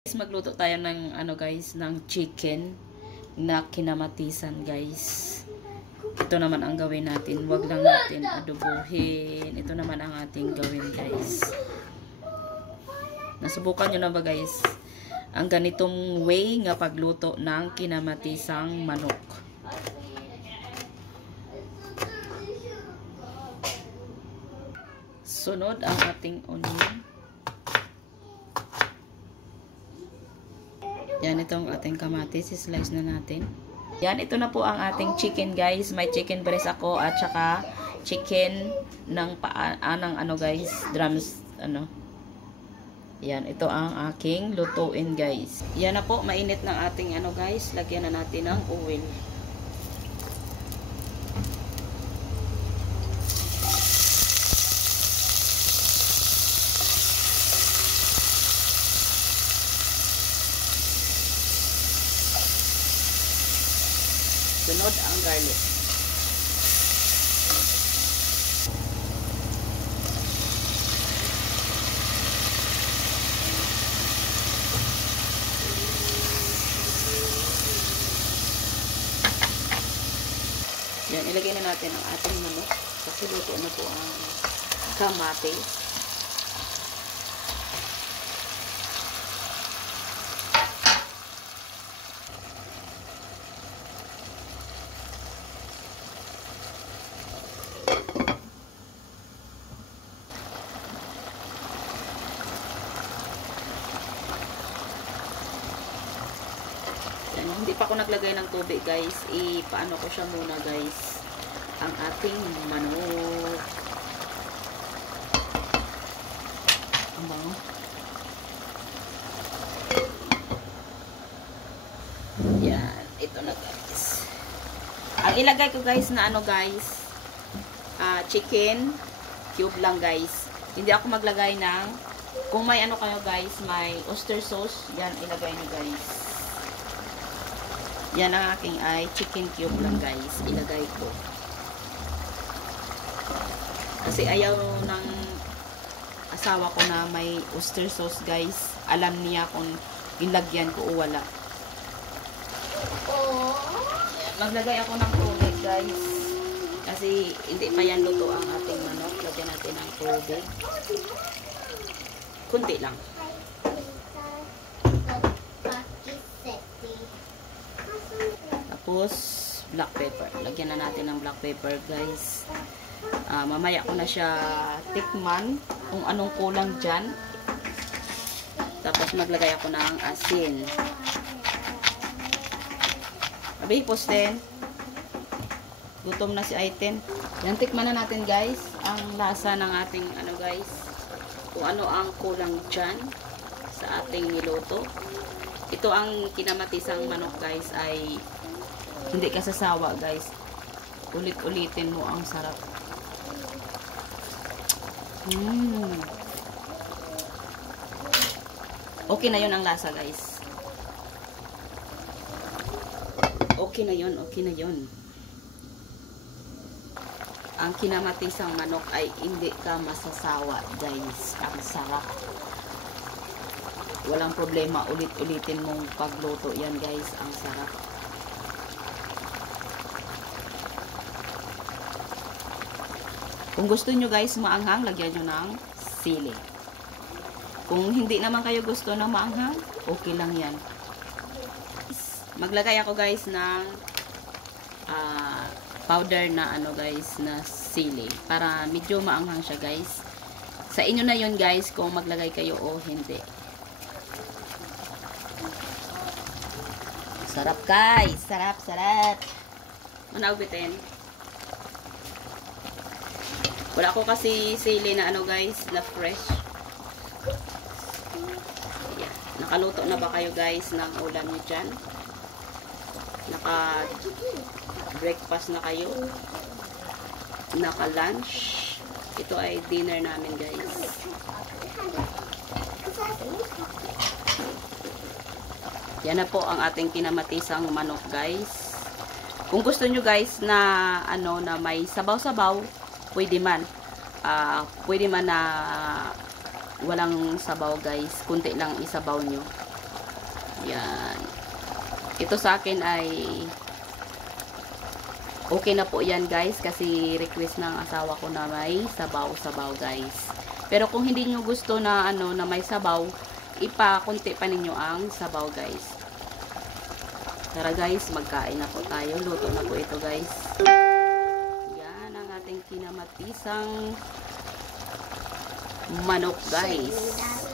Magluto tayo ng ano guys, ng chicken na kinamatisan guys. Ito naman ang gawin natin. Wag lang natin adobohin. Ito naman ang ating gawin guys. Nasubukan nyo na ba guys? Ang ganitong way nga pagluto ng kinamatisang manok. Sunod ang ating onion. Yan, itong ating kamatis. Slice na natin. Yan, ito na po ang ating chicken guys. May chicken breast ako at saka chicken ng paanang ano guys, drums ano. Yan, ito ang aking lutuin guys. Yan na po, mainit ng ating ano guys. Lagyan na natin ng oil. Sunod ang garlic. Yan, ilagay na natin ang ating manok. Kasi luto na po ang kamatis. Hindi pa ako naglagay ng tubig guys. Ipaano ko siya muna guys. Ang ating manok. Ang bango. Yan. Ito na guys. Ang ilagay ko guys na ano guys. Chicken cube lang guys. Hindi ako maglagay ng, kung may ano kayo guys, may oyster sauce. Yan ilagay nyo guys. Yan ang aking ay chicken cube lang guys. Ilagay ko. Kasi ayaw ng asawa ko na may oyster sauce guys. Alam niya kung ilagyan ko o wala. Maglagay ako ng tubig guys. Kasi hindi pa yan luto ang ating manok. Lagyan natin ng tubig. Kunti lang. Tapos, black pepper. Lagyan na natin ng black pepper, guys. Mamaya ko na siya tikman kung anong kulang dyan. Tapos, maglagay ako ng asin. Abihipos din. Gutom na si Aiten. Yan, tikman na natin, guys. Ang lasa ng ating, ano, guys. Kung ano ang kulang dyan sa ating niluto. Ito ang kinamatisang manok, guys, ay hindi ka sasawa guys. Ulit-ulitin mo ang sarap. Okay na yun ang lasa guys. Okay na yun, okay na yun. Ang kinamatisang manok ay hindi ka masasawa guys. Ang sarap. Walang problema, ulit-ulitin mong pagluto yan guys. Ang sarap. Kung gusto nyo guys maanghang, lagyan nyo ng sili. Kung hindi naman kayo gusto ng maanghang, okay lang yan. Maglagay ako guys ng powder na ano guys, na sili. Para medyo maanghang siya guys. Sa inyo na yun guys kung maglagay kayo o hindi. Sarap guys. Sarap, sarap. Manaubitin. Wala ko kasi sili na ano guys, na fresh. Ayan. Nakaluto na ba kayo guys ng ulam nyo dyan? Naka-breakfast na kayo? Naka-lunch? Ito ay dinner namin guys. Yan na po ang ating kinamatisang manok guys. Kung gusto nyo guys na ano na may sabaw-sabaw, pwede man. Pwede man na walang sabaw guys. Kunti lang isabaw nyo. Yan. Ito sa akin ay okay na po yan guys kasi request ng asawa ko na may sabaw-sabaw guys. Pero kung hindi nyo gusto na ano na may sabaw, ipakunti pa ninyo ang sabaw guys. Tara guys, magkain na po tayo. Luto na po ito guys. Yan ang ating kinamatisang manok guys.